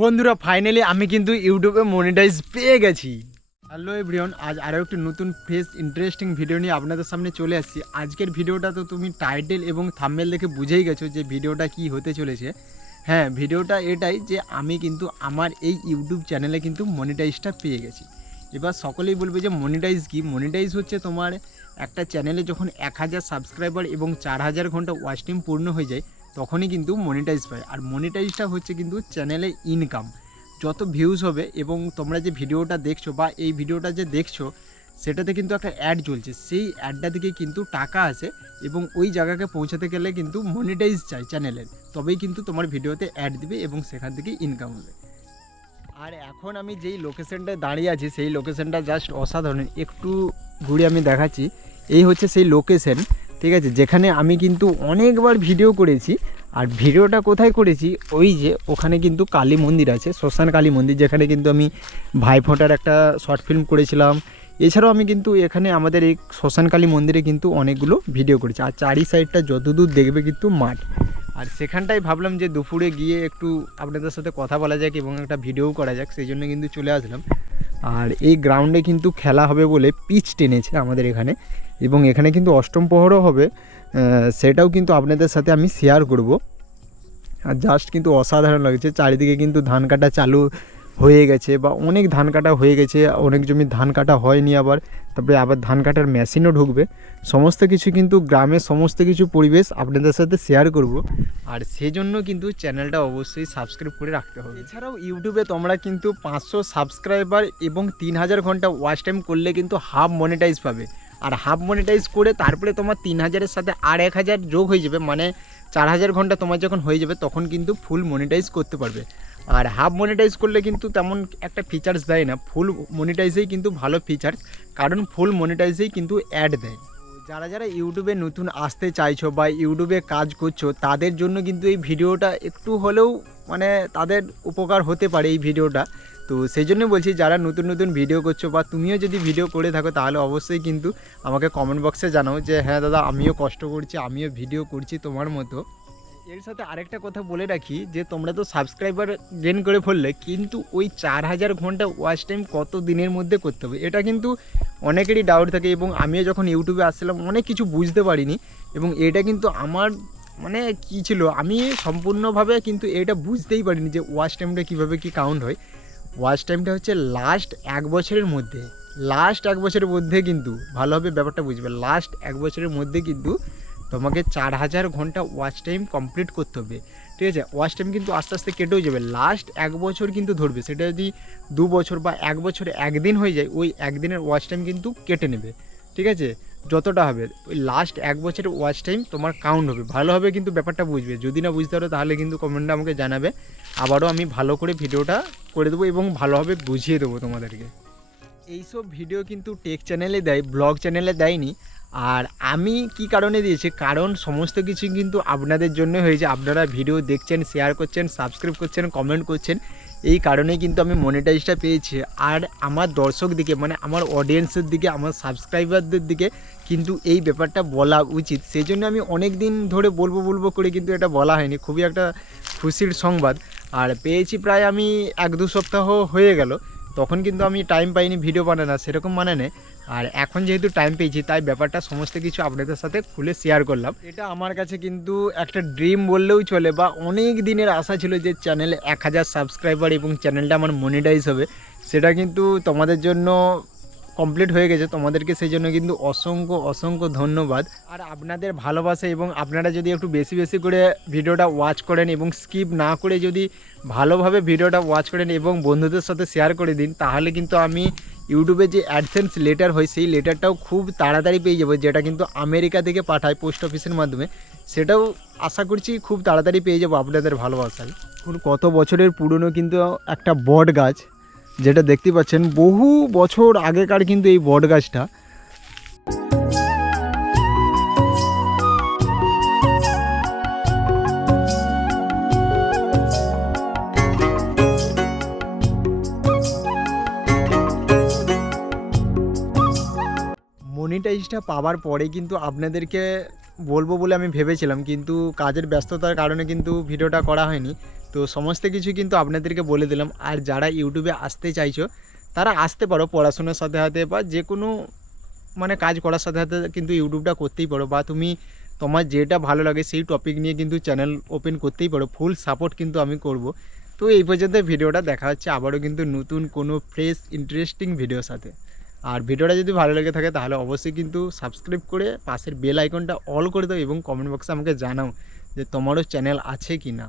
বন্ধুরা ফাইনালি আমি কিন্তু ইউটিউবে মনিটাইজ পেয়ে গেছি। হ্যালো এভরিওন আজ আরও একটি নতুন ফ্রেশ ইন্টারেস্টিং ভিডিও নিয়ে আপনাদের সামনে চলে আসছি। আজকের ভিডিওটা তো তুমি টাইটেল এবং থাম্বনেল দেখে বুঝেই গেছো যে ভিডিওটা কি হতে চলেছে। হ্যাঁ ভিডিওটা এটাই যে আমি কিন্তু আমার এই ইউটিউব চ্যানেলে কিন্তু মনিটাইজটা পেয়ে গেছি। এবার সকলেই বলবে যে মনিটাইজ কি? মনিটাইজ হচ্ছে তোমার একটা চ্যানেলে যখন এক হাজার সাবস্ক্রাইবার এবং চার হাজার ঘণ্টা ওয়াচ পূর্ণ হয়ে যায় তখনই কিন্তু মনিটাইজ পায়। আর মনিটাইজটা হচ্ছে কিন্তু চ্যানেলে ইনকাম যত ভিউজ হবে এবং তোমরা যে ভিডিওটা দেখছ বা এই ভিডিওটা যে দেখছ, সেটাতে কিন্তু একটা অ্যাড চলছে। সেই অ্যাডটা থেকে কিন্তু টাকা আসে এবং ওই জায়গাকে পৌঁছাতে গেলে কিন্তু মনিটাইজ চাই চ্যানেলের তবেই কিন্তু তোমার ভিডিওতে অ্যাড দিবে এবং সেখান থেকে ইনকাম হবে। আর এখন আমি যেই লোকেশনটায় দাঁড়িয়ে আছি, সেই লোকেশনটা জাস্ট অসাধারণ। একটু ঘুরে আমি দেখাচ্ছি। এই হচ্ছে সেই লোকেশন ঠিক আছে? যেখানে আমি কিন্তু অনেকবার ভিডিও করেছি, আর ভিডিওটা কোথায় করেছি? ওই যে ওখানে কিন্তু কালী মন্দির আছে, শ্মশান কালী মন্দির, যেখানে কিন্তু আমি ভাইফোঁটার একটা শর্ট ফিল্ম করেছিলাম। এছাড়াও আমি কিন্তু এখানে আমাদের এই শ্মশান কালী মন্দিরে কিন্তু অনেকগুলো ভিডিও করেছি। আর চারি সাইডটা যতদূর দেখবে কিন্তু মাঠ। আর সেখানটাই ভাবলাম যে দুপুরে গিয়ে একটু আপনাদের সাথে কথা বলা যাক এবং একটা ভিডিও করা যাক, সেই জন্য কিন্তু চলে আসলাম। আর এই গ্রাউন্ডে কিন্তু খেলা হবে বলে পিচ টেনেছে আমাদের এখানে এবং এখানে কিন্তু অষ্টম প্রহরও হবে সেটাও কিন্তু আপনাদের সাথে আমি শেয়ার করব। আর জাস্ট কিন্তু অসাধারণ লাগছে, চারিদিকে কিন্তু ধান কাটা চালু হয়ে গেছে বা অনেক ধান কাটা হয়ে গেছে, অনেক জমি ধান কাটা হয়নি আবার, তারপরে আবার ধান কাটার মেশিনও ঢুকবে। সমস্ত কিছু কিন্তু গ্রামের সমস্ত কিছু পরিবেশ আপনাদের সাথে শেয়ার করব। আর সেজন্য কিন্তু চ্যানেলটা অবশ্যই সাবস্ক্রাইব করে রাখতে হবে। এছাড়াও ইউটিউবে তোমরা কিন্তু পাঁচশো সাবস্ক্রাইবার এবং তিন হাজার ঘণ্টা ওয়াচ টাইম করলে কিন্তু হাফ মনিটাইজ পাবে। আর হাফ মনিটাইজ করে তারপরে তোমার তিন হাজারের সাথে আর এক হাজার যোগ হয়ে যাবে মানে চার হাজার ঘণ্টা তোমার যখন হয়ে যাবে, তখন কিন্তু ফুল মনিটাইজ করতে পারবে। আর হাফ মনিটাইজ করলে কিন্তু তেমন একটা ফিচার্স দেয় না ফুল মনিটাইজেই কিন্তু ভালো ফিচার্স কারণ ফুল মনিটাইজেই কিন্তু অ্যাড দেয়। যারা যারা ইউটিউবে নতুন আসতে চাইছো বা ইউটিউবে কাজ করছ, তাদের জন্য কিন্তু এই ভিডিওটা একটু হলেও মানে তাদের উপকার হতে পারে এই ভিডিওটা। তো সেই জন্য বলছি, যারা নতুন নতুন ভিডিও করছ বা তুমিও যদি ভিডিও করে থাকো, তাহলে অবশ্যই কিন্তু আমাকে কমেন্ট বক্সে জানাও যে হ্যাঁ দাদা, আমিও কষ্ট করছি, আমিও ভিডিও করছি তোমার মতো। এর সাথে আরেকটা কথা বলে রাখি, যে তোমরা তো সাবস্ক্রাইবার গেন করে ফেললে, কিন্তু ওই চার হাজার ঘণ্টা ওয়াচ টাইম কত দিনের মধ্যে করতে হবে? এটা কিন্তু অনেকেরই ডাউট থাকে এবং আমিও যখন ইউটিউবে আসছিলাম, অনেক কিছু বুঝতে পারিনি এবং এটা কিন্তু আমার মানে কী ছিল, আমি সম্পূর্ণভাবে কিন্তু এটা বুঝতেই পারিনি যে ওয়াচ টাইমটা কীভাবে কী কাউন্ট হয়। ওয়াচ টাইমটা হচ্ছে লাস্ট এক বছরের মধ্যে। লাস্ট এক বছরের মধ্যে কিন্তু, ভালোভাবে ব্যাপারটা বুঝবে লাস্ট এক বছরের মধ্যে কিন্তু তোমাকে চার হাজার ঘণ্টা ওয়াচ টাইম কমপ্লিট করতে হবে। ঠিক আছে? ওয়াচ টাইম কিন্তু আস্তে আস্তে কেটেও যাবে। লাস্ট এক বছর কিন্তু ধরবে। সেটা যদি দু বছর বা এক বছর একদিন হয়ে যায়, ওই একদিনের ওয়াচ টাইম কিন্তু কেটে নেবে। ঠিক আছে? যতটা হবে। ওই লাস্ট এক বছরের ওয়াচ টাইম তোমার কাউন্ট হবে। ভালোভাবে কিন্তু ব্যাপারটা বুঝবে। যদি না বুঝতে পারো, তাহলে কিন্তু কমেন্টে আমাকে জানাবে। আবারও আমি ভালো করে ভিডিওটা করে দেবো এবং ভালোভাবে বুঝিয়ে দেবো তোমাদেরকে। এইসব ভিডিও কিন্তু টেক চ্যানেলে দেয় ব্লগ চ্যানেলে দেয়নি। আর আমি কি কারণে দিয়েছি? কারণ সমস্ত কিছু কিন্তু আপনাদের জন্য হয়েছে। আপনারা ভিডিও দেখছেন শেয়ার করছেন সাবস্ক্রাইব করছেন কমেন্ট করছেন, এই কারণেই কিন্তু আমি মনিটাইজটা পেয়েছি। আর আমার দর্শক দিকে মানে আমার অডিয়েন্সের দিকে, আমার সাবস্ক্রাইবারদের দিকে কিন্তু এই ব্যাপারটা বলা উচিত। সেই জন্য আমি অনেক দিন ধরে বলব বলব করে কিন্তু এটা বলা হয়নি। খুবই একটা খুশির সংবাদ। আর পেয়েছি প্রায় আমি এক দু সপ্তাহ হয়ে গেল। তখন কিন্তু আমি টাইম পাইনি ভিডিও বানানোর, সেরকম মানে নেই আর এখন যেহেতু টাইম পেয়েছি, তাই ব্যাপারটা সমস্ত কিছু আপনাদের সাথে খুলে শেয়ার করলাম। এটা আমার কাছে কিন্তু একটা ড্রিম বললেও চলে, বা অনেক দিনের আশা ছিল যে চ্যানেলে এক হাজার সাবস্ক্রাইবার এবং চ্যানেলটা আমার মনিটাইজ হবে। সেটা কিন্তু তোমাদের জন্য কমপ্লিট হয়ে গেছে। তোমাদেরকে সেই জন্য কিন্তু অসংখ্য অসংখ্য ধন্যবাদ। আর আপনাদের ভালোবাসা এবং আপনারা যদি একটু বেশি বেশি করে ভিডিওটা ওয়াচ করেন এবং স্কিপ না করে যদি ভালোভাবে ভিডিওটা ওয়াচ করেন এবং বন্ধুদের সাথে শেয়ার করে দিন, তাহলে কিন্তু আমি ইউটিউবে যে অ্যাডসেন্স লেটার হয়, সেই লেটারটাও খুব তাড়াতাড়ি পেয়ে যাব, যেটা কিন্তু আমেরিকা থেকে পাঠায় পোস্ট অফিসের মাধ্যমে। সেটাও আশা করছি খুব তাড়াতাড়ি পেয়ে যাব আপনাদের ভালোবাসায়। কত বছরের পুরনো কিন্তু একটা বট গাছ। যেটা দেখতে পাচ্ছেন, বহু বছর আগেকার কিন্তু এই বট গাছটা। মনিটাইজটা পাওয়ার পরে কিন্তু আপনাদেরকে বলব বলে আমি ভেবেছিলাম, কিন্তু কাজের ব্যস্ততার কারণে কিন্তু ভিডিওটা করা হয়নি। তো সমস্ত কিছু কিন্তু আপনাদেরকে বলে দিলাম। আর যারা ইউটিউবে আসতে চাইছো, তারা আসতে পারো পড়াশোনার সাথে সাথে বা যে কোনো মানে কাজ করার সাথে সাথে কিন্তু ইউটিউবটা করতেই পারো বা তুমি তোমার যেটা ভালো লাগে সেই টপিক নিয়ে কিন্তু চ্যানেল ওপেন করতেই পারো। ফুল সাপোর্ট কিন্তু আমি করব। তো এই পর্যন্ত ভিডিওটা দেখা হচ্ছে আবারও কিন্তু নতুন কোনো ফ্রেশ ইন্টারেস্টিং ভিডিওর সাথে। আর ভিডিওটা যদি ভালো লেগে থাকে তাহলে অবশ্যই কিন্তু সাবস্ক্রাইব করে পাশের বেল আইকনটা অল করে দাও এবং কমেন্ট বক্সে আমাকে জানাও যে তোমারও চ্যানেল আছে কি না